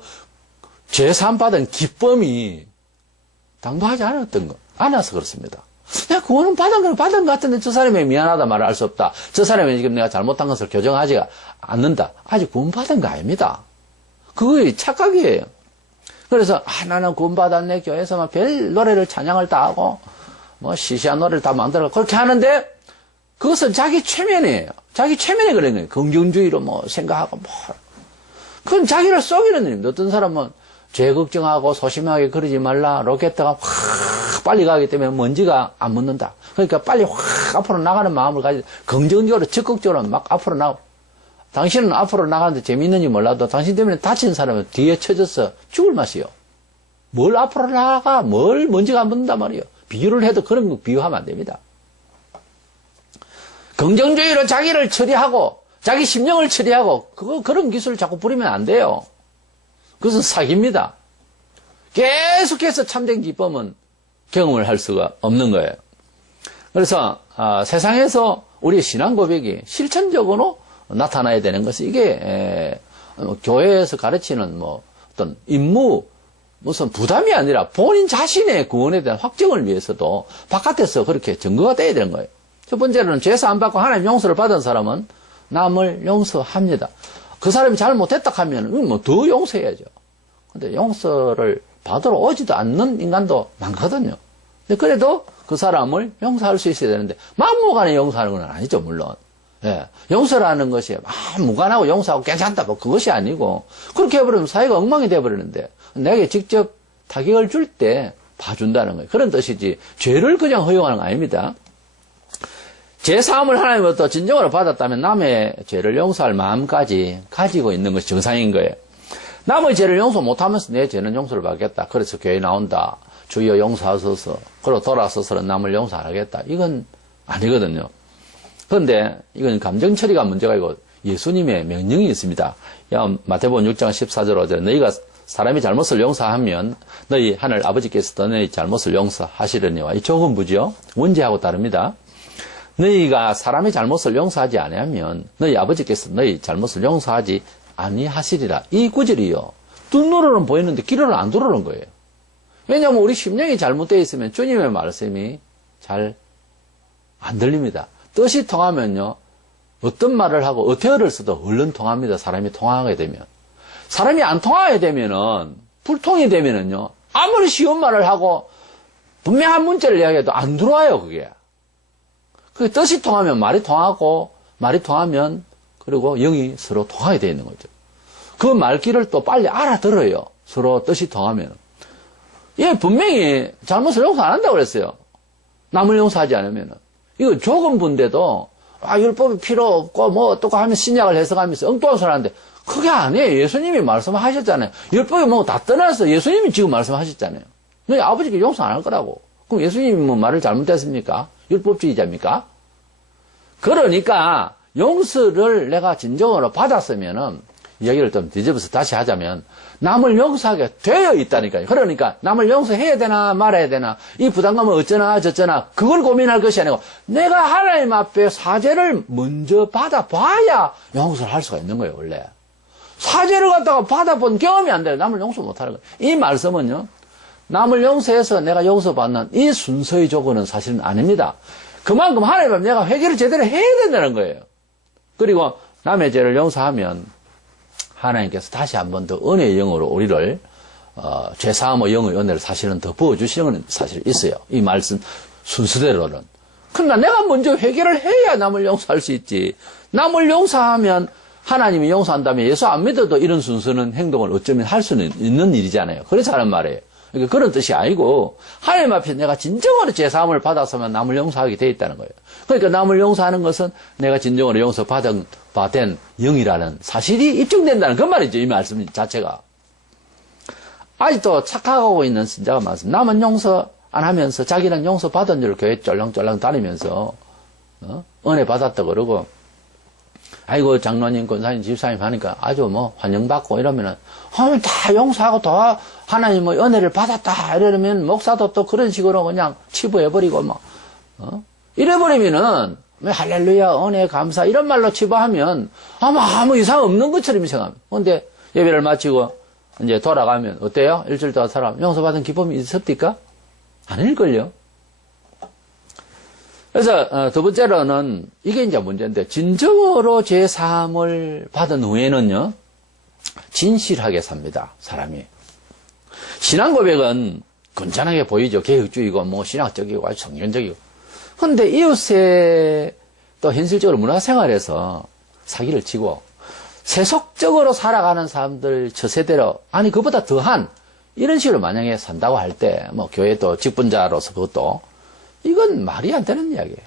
죄사함 받은 기쁨이 당도하지 않아서 그렇습니다. 내가 구원은 받은 것 같은데 저 사람이 미안하다 말을 할 수 없다. 저 사람이 지금 내가 잘못한 것을 교정하지 않는다. 아직 구원 받은 거 아닙니다. 그게 착각이에요. 그래서 나는 구원 받았네. 교회에서 막 별 노래를 찬양을 다 하고 뭐 시시한 노래를 다 만들어 그렇게 하는데 그것은 자기 최면이에요. 자기 최면에 그런 거예요. 긍정주의로 뭐 생각하고 뭐 그건 자기를 속이는 일입니다. 어떤 사람은 죄 걱정하고 소심하게 그러지 말라. 로켓트가 확 빨리 가기 때문에 먼지가 안 묻는다. 그러니까 빨리 확 앞으로 나가는 마음을 가지고 긍정적으로 적극적으로 막 앞으로 나가고 당신은 앞으로 나가는데 재미있는지 몰라도 당신 때문에 다친 사람은 뒤에 쳐져서 죽을 맛이요. 뭘 앞으로 나가 뭘 먼지가 안 묻는단 말이에요. 비유를 해도 그런 거 비유하면 안 됩니다. 긍정주의로 자기를 처리하고 자기 심령을 처리하고 그런 기술을 자꾸 부리면 안 돼요. 그것은 사기입니다. 계속해서 참된 기쁨은 경험을 할 수가 없는 거예요. 그래서 세상에서 우리의 신앙 고백이 실천적으로 나타나야 되는 것이 이게 교회에서 가르치는 뭐 어떤 임무 무슨 부담이 아니라 본인 자신의 구원에 대한 확정을 위해서도 바깥에서 그렇게 증거가 돼야 되는 거예요. 첫 번째로는 죄사 안 받고 하나님 용서를 받은 사람은 남을 용서합니다. 그 사람이 잘못했다 하면 뭐 더 용서해야죠. 근데 용서를 받으러 오지도 않는 인간도 많거든요. 근데 그래도 그 사람을 용서할 수 있어야 되는데 마음무관에 용서하는 건 아니죠, 물론. 예. 용서라는 것이 무관하고 용서하고 괜찮다 뭐 그것이 아니고 그렇게 해버리면 사회가 엉망이 돼버리는데 내게 직접 타격을 줄 때 봐준다는 거예요. 그런 뜻이지 죄를 그냥 허용하는 거 아닙니다. 죄 사함을 하나님으로부터 진정으로 받았다면 남의 죄를 용서할 마음까지 가지고 있는 것이 정상인 거예요. 남의 죄를 용서 못하면서 내 죄는 용서를 받겠다. 그래서 교회에 나온다. 주여 용서하소서. 그리고 돌아서서는 남을 용서 안 하겠다. 이건 아니거든요. 그런데 이건 감정 처리가 문제가 아니고 예수님의 명령이 있습니다. 마태복음 6장 14절 5절 너희가 사람의 잘못을 용서하면 너희 하늘 아버지께서도 너희 잘못을 용서하시려니와 이 조건부죠. 원제하고 다릅니다. 너희가 사람의 잘못을 용서하지 아니하면 너희 아버지께서 너희 잘못을 용서하지 아니하시리라. 이 구절이요. 눈으로는 보이는데 귀로는 안 들어오는 거예요. 왜냐하면 우리 심령이 잘못되어 있으면 주님의 말씀이 잘 안 들립니다. 뜻이 통하면요. 어떤 말을 하고 어태어를 써도 얼른 통합니다. 사람이 통하게 되면. 사람이 안 통하게 되면은 불통이 되면은요. 아무리 쉬운 말을 하고 분명한 문자를 이야기해도 안 들어와요. 그게. 그 뜻이 통하면 말이 통하고 말이 통하면 그리고 영이 서로 통하게 되어 있는 거죠. 그 말귀를 또 빨리 알아들어요. 서로 뜻이 통하면. 얘 분명히 잘못을 용서 안 한다고 그랬어요. 남을 용서하지 않으면. 이거 조건부인데도 율법이 필요 없고 뭐 어떡고 하면 신약을 해석하면서 엉뚱한 소리 하는데 그게 아니에요. 예수님이 말씀하셨잖아요. 율법이 뭐 다 떠나서 예수님이 지금 말씀하셨잖아요. 너희 아버지께 용서 안 할 거라고. 그럼 예수님이 뭐 말을 잘못했습니까? 율법주의자입니까? 그러니까 용서를 내가 진정으로 받았으면은 이야기를 좀 뒤집어서 다시 하자면 남을 용서하게 되어 있다니까요. 그러니까 남을 용서해야 되나 말아야 되나 이 부담감은 어쩌나 저쩌나 그걸 고민할 것이 아니고 내가 하나님 앞에 사죄를 먼저 받아봐야 용서를 할 수가 있는 거예요. 원래 사죄를 갖다가 받아본 경험이 안 돼요. 남을 용서 못하는 거예요. 이 말씀은요. 남을 용서해서 내가 용서받는 이 순서의 조건은 사실은 아닙니다. 그만큼 하나님 앞에 내가 회개를 제대로 해야 된다는 거예요. 그리고 남의 죄를 용서하면 하나님께서 다시 한 번 더 은혜의 영으로 우리를 죄사함의 영의 은혜를 사실은 더 부어주시는 건 사실 있어요. 이 말씀 순서대로는. 그러나 내가 먼저 회개를 해야 남을 용서할 수 있지. 남을 용서하면 하나님이 용서한다면 예수 안 믿어도 이런 순서는 행동을 어쩌면 할 수는 있는 일이잖아요. 그래서 하는 말이에요. 그러니까 그런 뜻이 아니고 하나님 앞에 내가 진정으로 제사함을 받았으면 남을 용서하게 돼 있다는 거예요. 그러니까 남을 용서하는 것은 내가 진정으로 용서받은 영이라는 사실이 입증된다는 그 말이죠. 이 말씀 자체가. 아직도 착각하고 있는 신자가 많습니다. 남은 용서 안 하면서 자기는 용서받은 줄 교회 쫄랑쫄랑 다니면서 은혜 받았다 그러고 아이고 장로님, 권사님, 집사님 하니까 아주 뭐 환영받고 이러면은 다 용서하고 또 하나님의 은혜를 받았다 이러면 목사도 또 그런 식으로 그냥 치부해버리고 뭐 이래버리면은 할렐루야 은혜 감사 이런 말로 치부하면 아무 이상 없는 것처럼 생각합니다. 근데 예배를 마치고 이제 돌아가면 어때요? 일주일 동안 살아가면 용서받은 기쁨이 있었습니까? 아닐걸요. 그래서 두 번째로는 이게 이제 문제인데 진정으로 제사함을 받은 후에는요 진실하게 삽니다. 사람이. 신앙 고백은 건전하게 보이죠. 계획주의고 뭐 신학적이고 아주 성경적이고. 그런데 이웃에 또 현실적으로 문화생활에서 사기를 치고 세속적으로 살아가는 사람들 저 세대로 아니 그보다 더한 이런 식으로 만약에 산다고 할 때 뭐 교회 또 직분자로서 그것도 이건 말이 안 되는 이야기예요.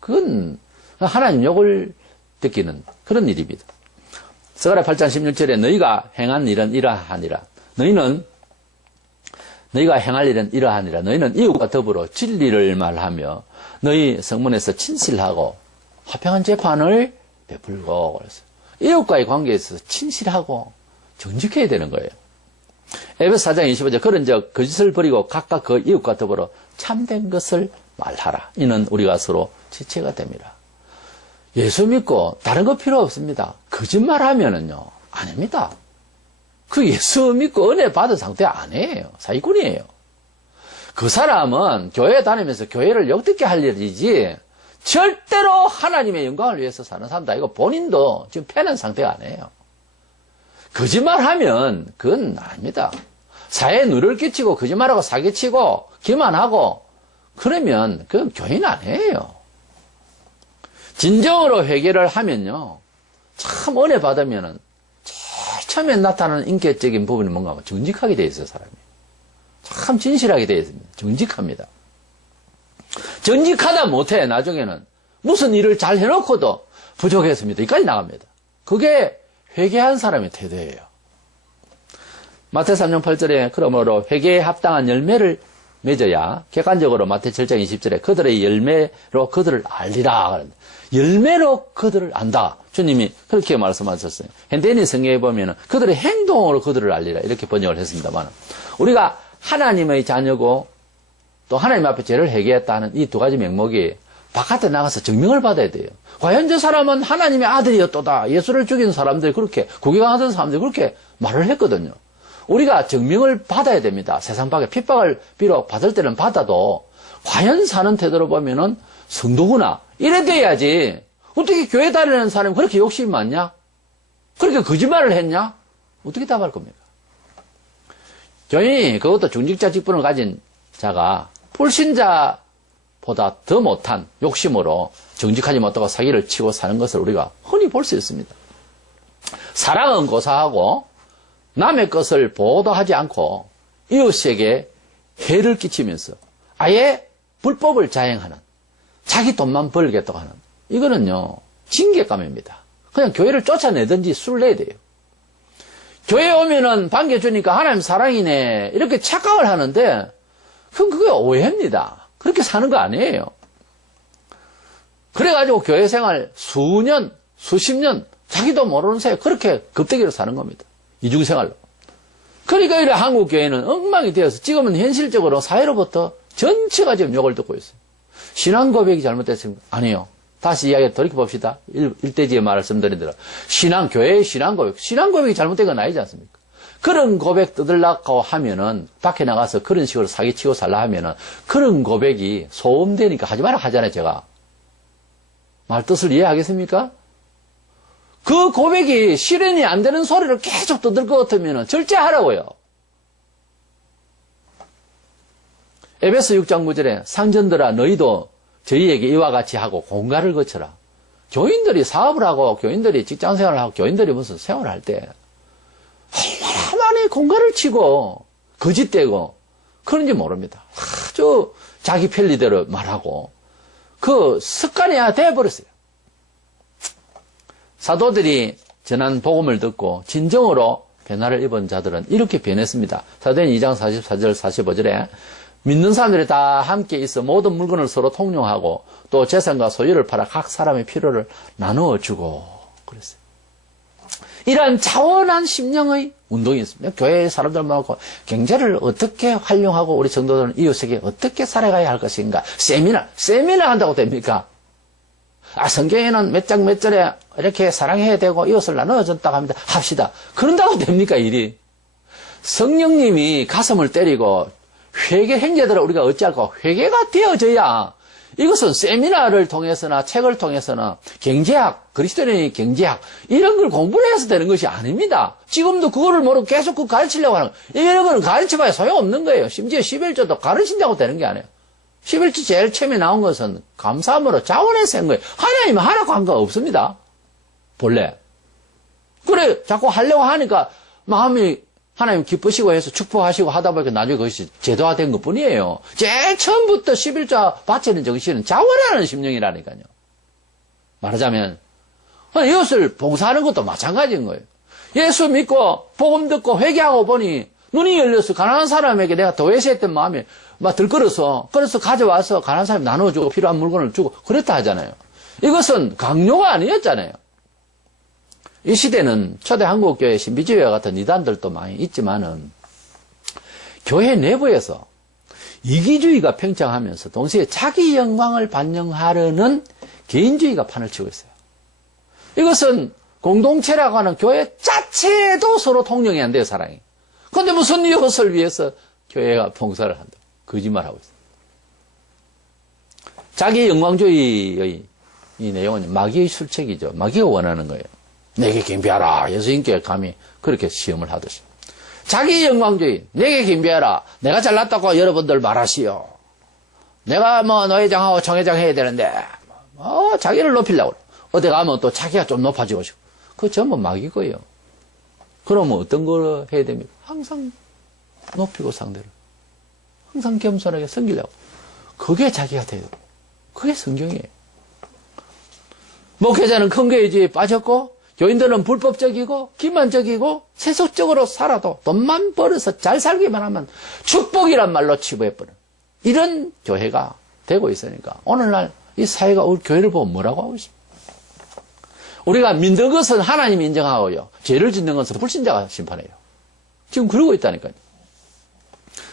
그건 하나님 욕을 듣기는 그런 일입니다. 스가랴 8장 16절에 너희가 행한 일은 이러하니라. 너희가 행할 일은 이러하니라. 너희는 이웃과 더불어 진리를 말하며 너희 성문에서 친실하고 화평한 재판을 베풀고 그랬어요. 이웃과의 관계에 있어서 친실하고 정직해야 되는 거예요. 에베소 4장 25절 그런즉 거짓을 버리고 각각 그 이웃과 더불어 참된 것을 말하라. 이는 우리가 서로 지체가 됩니다. 예수 믿고 다른 거 필요 없습니다. 거짓말하면은요 아닙니다. 그 예수 믿고 은혜 받은 상태 아니에요. 사기꾼이에요. 그 사람은 교회 다니면서 교회를 역듣게 할 일이지 절대로 하나님의 영광을 위해서 사는 사람도 아니고 본인도 지금 패는 상태가 아니에요. 거짓말하면 그건 아닙니다. 사회에 누를 끼치고 거짓말하고 사기치고 기만하고 그러면 그건 교인 아니에요. 진정으로 회개를 하면요 참 은혜 받으면은 제일 처음에 나타나는 인격적인 부분이 뭔가 하면 정직하게 되어 있어요. 사람이 참 진실하게 되어 있습니다. 정직합니다. 정직하다 못해 나중에는 무슨 일을 잘 해놓고도 부족했습니다. 여기까지 나갑니다. 그게 회개한 사람의 태도예요. 마태 3장 8절에 그러므로 회개에 합당한 열매를 맺어야 객관적으로 마태 7장 20절에 그들의 열매로 그들을 알리라. 열매로 그들을 안다. 주님이 그렇게 말씀하셨어요. 현대인 성경에 보면 그들의 행동으로 그들을 알리라 이렇게 번역을 했습니다만 우리가 하나님의 자녀고 또 하나님 앞에 죄를 회개했다는 이 두 가지 명목이 바깥에 나가서 증명을 받아야 돼요. 과연 저 사람은 하나님의 아들이었도다. 예수를 죽인 사람들이 그렇게 구경하던 사람들이 그렇게 말을 했거든요. 우리가 증명을 받아야 됩니다. 세상 밖에 핍박을 비록 받을 때는 받아도 과연 사는 태도로 보면은 성도구나 이래 돼야지. 어떻게 교회 다니는 사람이 그렇게 욕심이 많냐? 그렇게 거짓말을 했냐? 어떻게 답할 겁니까? 교인이 그것도 중직자 직분을 가진 자가 불신자보다 더 못한 욕심으로 정직하지 못하고 사기를 치고 사는 것을 우리가 흔히 볼 수 있습니다. 사랑은 고사하고 남의 것을 보도하지 않고 이웃에게 해를 끼치면서 아예 불법을 자행하는 자기 돈만 벌겠다고 하는 이거는요 징계감입니다. 그냥 교회를 쫓아내든지 술 내야 돼요. 교회에 오면은 반겨주니까 하나님 사랑이네 이렇게 착각을 하는데 그건 그게 오해입니다. 그렇게 사는 거 아니에요. 그래가지고 교회 생활 수년 수십 년 자기도 모르는 사이에 그렇게 겁대기로 사는 겁니다. 이중생활로. 그러니까 이래 한국 교회는 엉망이 되어서 지금은 현실적으로 사회로부터 전체가 지금 욕을 듣고 있어요. 신앙 고백이 잘못됐습니까? 아니요. 다시 이야기 돌이켜봅시다. 일대지에 말씀드린 대로 교회의 신앙 고백이 잘못된 건 아니지 않습니까? 그런 고백 뜯으려고 하면은 밖에 나가서 그런 식으로 사기치고 살라 하면은 그런 고백이 소음되니까 하지 마라 하잖아요. 제가 말 뜻을 이해하겠습니까? 그 고백이 실현이 안 되는 소리를 계속 뜯을 것 같으면 절제하라고요. 에베소 6장 9절에 상전들아 너희도 저희에게 이와 같이 하고 공갈을 거쳐라. 교인들이 사업을 하고 교인들이 직장생활을 하고 교인들이 무슨 생활을 할 때 얼마나 많이 공갈을 치고 거짓되고 그런지 모릅니다. 아주 자기 편리대로 말하고 그 습관이야 돼버렸어요. 사도들이 전한 복음을 듣고 진정으로 변화를 입은 자들은 이렇게 변했습니다. 사도행 2장 44절 45절에 믿는 사람들이 다 함께 있어 모든 물건을 서로 통용하고 또 재산과 소유를 팔아 각 사람의 필요를 나누어 주고 그랬어요. 이러한 차원한 심령의 운동이 있습니다. 교회 사람들 많고 경제를 어떻게 활용하고 우리 성도들은 이웃에게 어떻게 살아가야 할 것인가. 세미나 한다고 됩니까? 성경에는 몇 장 몇 절에 이렇게 사랑해야 되고 이웃을 나눠줬다고 합니다. 합시다. 그런다고 됩니까, 일이? 성령님이 가슴을 때리고 회개 행제들을 우리가 어찌할까? 회개가 되어져야 이것은 세미나를 통해서나 책을 통해서나 경제학, 그리스도인의 경제학 이런 걸 공부를 해서 되는 것이 아닙니다. 지금도 그거를 모르고 계속 그 가르치려고 하는 거예요. 이런 거는 가르쳐봐야 소용없는 거예요. 심지어 11조도 가르친다고 되는 게 아니에요. 11조 제일 처음에 나온 것은 감사함으로 자원해서 한 거예요. 하나님은 하라고 한 거 없습니다. 본래. 그래 자꾸 하려고 하니까 마음이 하나님 기쁘시고 해서 축복하시고 하다 보니까 나중에 그것이 제도화된 것뿐이에요. 제일 처음부터 11조 바치는 정신은 자원하는 심령이라니까요. 말하자면 이웃을 봉사하는 것도 마찬가지인 거예요. 예수 믿고 복음 듣고 회개하고 보니 눈이 열려서 가난한 사람에게 내가 도외시했던 마음이 막 들끓어서 그래서 가져와서 가난한 사람이 나눠주고 필요한 물건을 주고 그랬다 하잖아요. 이것은 강요가 아니었잖아요. 이 시대는 초대 한국교회 신비주의와 같은 이단들도 많이 있지만은 교회 내부에서 이기주의가 팽창하면서 동시에 자기 영광을 반영하려는 개인주의가 판을 치고 있어요. 이것은 공동체라고 하는 교회 자체도 서로 통용이 안 돼요, 사랑이. 그런데 무슨 이웃을 위해서 교회가 봉사를 한다. 거짓말하고 있어요. 자기 영광주의의 이 내용은 마귀의 술책이죠. 마귀가 원하는 거예요. 내게 겸비하라. 예수님께 감히 그렇게 시험을 하듯이. 자기 영광주의, 내게 겸비하라. 내가 잘났다고 여러분들 말하시오. 내가 노회장하고 총회장 해야 되는데, 자기를 높이려고 그래. 어디 가면 또 자기가 좀 높아지고 싶고. 그거 전부 마귀고요. 그러면 어떤 걸 해야 됩니까? 항상 높이고 상대를. 항상 겸손하게 섬기려고. 그게 자기가 돼요. 그게 성경이에요. 목회자는 큰 거에지 빠졌고, 교인들은 불법적이고 기만적이고 세속적으로 살아도 돈만 벌어서 잘 살기만 하면 축복이란 말로 치부해버려. 이런 교회가 되고 있으니까 오늘날 이 사회가 우리 교회를 보고 뭐라고 하고 있습니까? 우리가 믿는 것은 하나님이 인정하고요. 죄를 짓는 것은 불신자가 심판해요. 지금 그러고 있다니까요.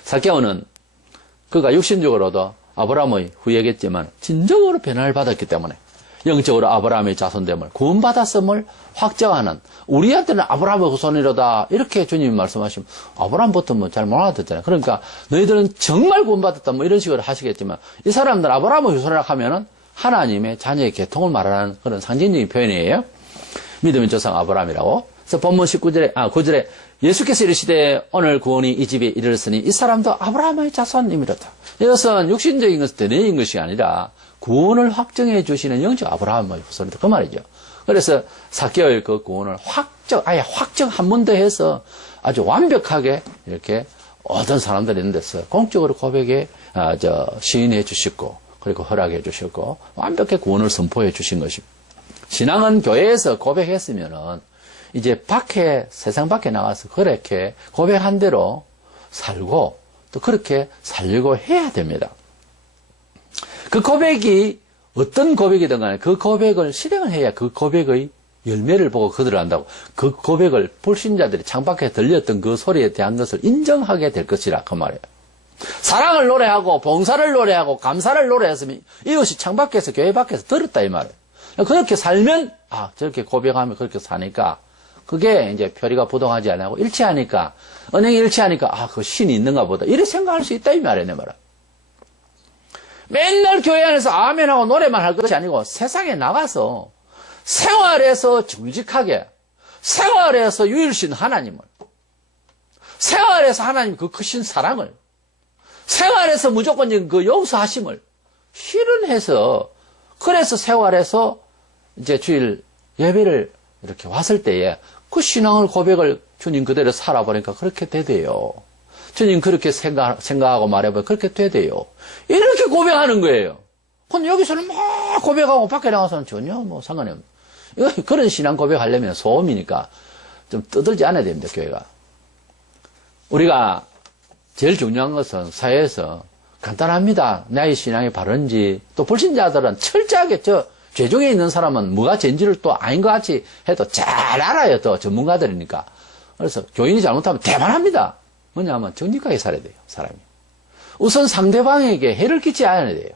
사개오는 그가 육신적으로도 아브라함의 후예겠지만 진정으로 변화를 받았기 때문에 영적으로 아브라함의 자손됨을 구원받았음을 확정하는 우리한테는 아브라함의 후손이로다 이렇게 주님이 말씀하시면 아브라함부터 잘 못 알아듣잖아요. 그러니까 너희들은 정말 구원받았다 이런 식으로 하시겠지만 이 사람들 아브라함의 후손이라고 하면은 하나님의 자녀의 계통을 말하는 그런 상징적인 표현이에요. 믿음의 조상 아브라함이라고. 그래서 본문 9절에 예수께서 이르시되 오늘 구원이 이 집에 이르렀으니 이 사람도 아브라함의 자손임이로다. 이것은 육신적인 것은 되뇌인 것이 아니라 구원을 확정해 주시는 영적 아브라함의 후손이다. 그 말이죠. 그래서 사개오의 그 구원을 아예 확정 한 번 더 해서 아주 완벽하게 이렇게 어떤 사람들이 있는 데서 공적으로 시인해 주셨고, 그리고 허락해 주셨고, 완벽하게 구원을 선포해 주신 것입니다. 신앙은 교회에서 고백했으면은 이제 세상 밖에 나가서 그렇게 고백한 대로 살고 또 그렇게 살려고 해야 됩니다. 그 고백이 어떤 고백이든 간에 그 고백을 실행을 해야 그 고백의 열매를 보고 그들을 안다고. 그 고백을 불신자들이 창밖에 들렸던 그 소리에 대한 것을 인정하게 될 것이라 그 말이에요. 사랑을 노래하고 봉사를 노래하고 감사를 노래했으면 이것이 창밖에서 교회 밖에서 들었다 이 말이에요. 그렇게 살면 저렇게 고백하면 그렇게 사니까 그게 이제 표리가 부동하지 않고 일치하니까 언행이 일치하니까 그 신이 있는가 보다 이렇게 생각할 수 있다 이 말이에요. 내 말은. 맨날 교회 안에서 아멘하고 노래만 할 것이 아니고 세상에 나가서 생활에서 정직하게 생활에서 유일신 하나님을 생활에서 하나님 그 크신 사랑을 생활에서 무조건적인 그 용서하심을 실현해서 그래서 생활에서 이제 주일 예배를 이렇게 왔을 때에 그 신앙을 고백을 주님 그대로 살아보니까 그렇게 되대요. 주님 그렇게 생각하고 말해보면 그렇게 되대요. 이렇게 고백하는 거예요. 근데 여기서는 막 고백하고 밖에 나가서는 전혀 뭐 상관이 없는. 이거 그런 신앙 고백하려면 소음이니까 좀 떠들지 않아야 됩니다, 교회가. 우리가 제일 중요한 것은 사회에서 간단합니다. 나의 신앙이 바른지, 또 불신자들은 철저하게 죄 중에 있는 사람은 뭐가 죄인지를 또 아닌 것 같이 해도 잘 알아요, 또 전문가들이니까. 그래서 교인이 잘못하면 대만합니다. 뭐냐면 정직하게 살아야 돼요, 사람이. 우선 상대방에게 해를 끼치지 않아야 돼요.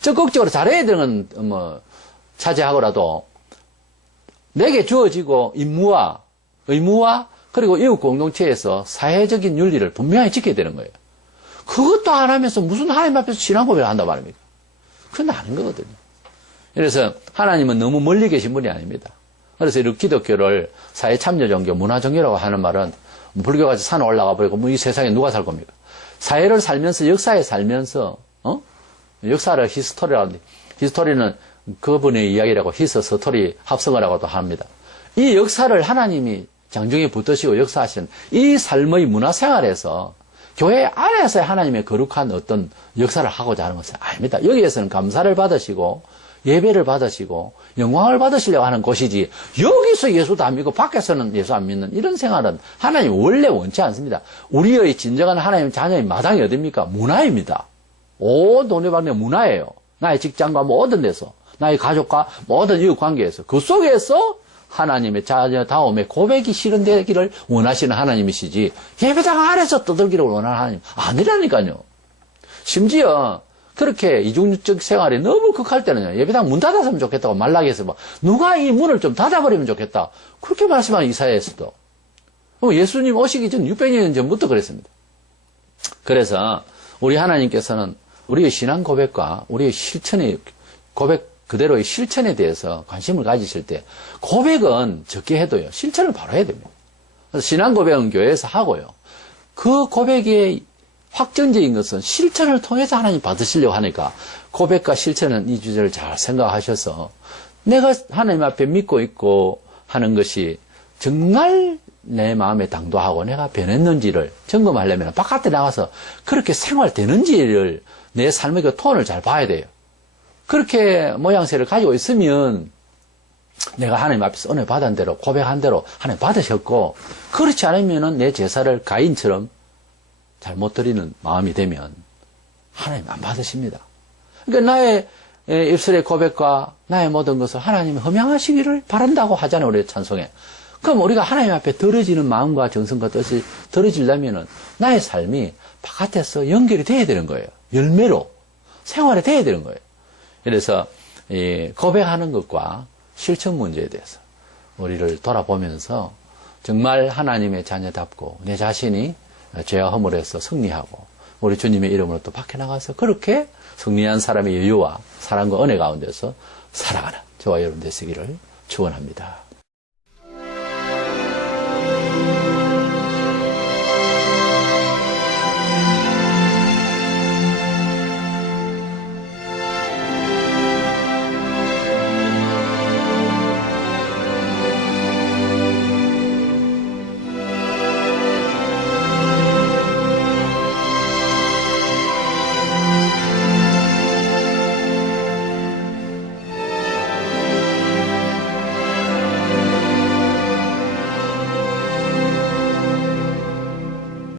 적극적으로 잘해야 되는 건 뭐 차지하고라도 내게 주어지고 임무와 의무와 그리고 이웃 공동체에서 사회적인 윤리를 분명히 지켜야 되는 거예요. 그것도 안 하면서 무슨 하나님 앞에서 신앙 고백을 한단 말입니까? 그건 아닌 거거든요. 그래서 하나님은 너무 멀리 계신 분이 아닙니다. 그래서 이렇게 기독교를 사회 참여 종교, 문화 종교라고 하는 말은 불교가 산 올라가 버리고 뭐 이 세상에 누가 살 겁니까? 사회를 살면서 역사에 살면서 역사를 히스토리라고 하는데 히스토리는 그분의 이야기라고 히스토리 합성을 하고도 합니다. 이 역사를 하나님이 장중에 붙드시고 역사하시는 이 삶의 문화생활에서 교회 안에서 하나님의 거룩한 어떤 역사를 하고자 하는 것은 아닙니다. 여기에서는 감사를 받으시고 예배를 받으시고 영광을 받으시려고 하는 곳이지 여기서 예수도 안 믿고 밖에서는 예수 안 믿는 이런 생활은 하나님 원래 원치 않습니다. 우리의 진정한 하나님 자녀의 마당이 어딥니까? 문화입니다. 온 동네방네 문화예요. 나의 직장과 모든 데서 나의 가족과 모든 이웃 관계에서 그 속에서 하나님의 자녀다움의 고백이 실현되기를 원하시는 하나님이시지 예배당 안에서 떠들기를 원하는 하나님 아니라니까요. 심지어 그렇게 이중적 생활이 너무 극할 때는요. 예배당 문 닫았으면 좋겠다고 말라기해서 뭐 누가 이 문을 좀 닫아버리면 좋겠다. 그렇게 말씀한 이사야에서도. 예수님 오시기 전 600년 전부터 그랬습니다. 그래서 우리 하나님께서는 우리의 신앙 고백과 우리의 실천의 고백 그대로의 실천에 대해서 관심을 가지실 때 고백은 적게 해도요. 실천을 바로 해야 됩니다. 그래서 신앙 고백은 교회에서 하고요. 그 고백의 확정적인 것은 실천을 통해서 하나님 받으시려고 하니까 고백과 실천은 이 주제를 잘 생각하셔서 내가 하나님 앞에 믿고 있고 하는 것이 정말 내 마음에 당도하고 내가 변했는지를 점검하려면 바깥에 나가서 그렇게 생활되는지를 내 삶의 그 톤을 잘 봐야 돼요. 그렇게 모양새를 가지고 있으면 내가 하나님 앞에서 은혜 받은 대로 고백한 대로 하나님 받으셨고 그렇지 않으면 내 제사를 가인처럼 잘못 드리는 마음이 되면 하나님 안 받으십니다. 그러니까 나의 입술의 고백과 나의 모든 것을 하나님이 흠양하시기를 바란다고 하잖아요. 우리 찬송에. 그럼 우리가 하나님 앞에 들어지는 마음과 정성과 뜻이 들어지려면 나의 삶이 바깥에서 연결이 돼야 되는 거예요. 열매로 생활이 돼야 되는 거예요. 그래서 고백하는 것과 실천 문제에 대해서 우리를 돌아보면서 정말 하나님의 자녀답고 내 자신이 죄와 허물에서 승리하고 우리 주님의 이름으로 또 밖에 나가서 그렇게 승리한 사람의 여유와 사랑과 은혜 가운데서 살아가는 저와 여러분 되시기를 축원합니다.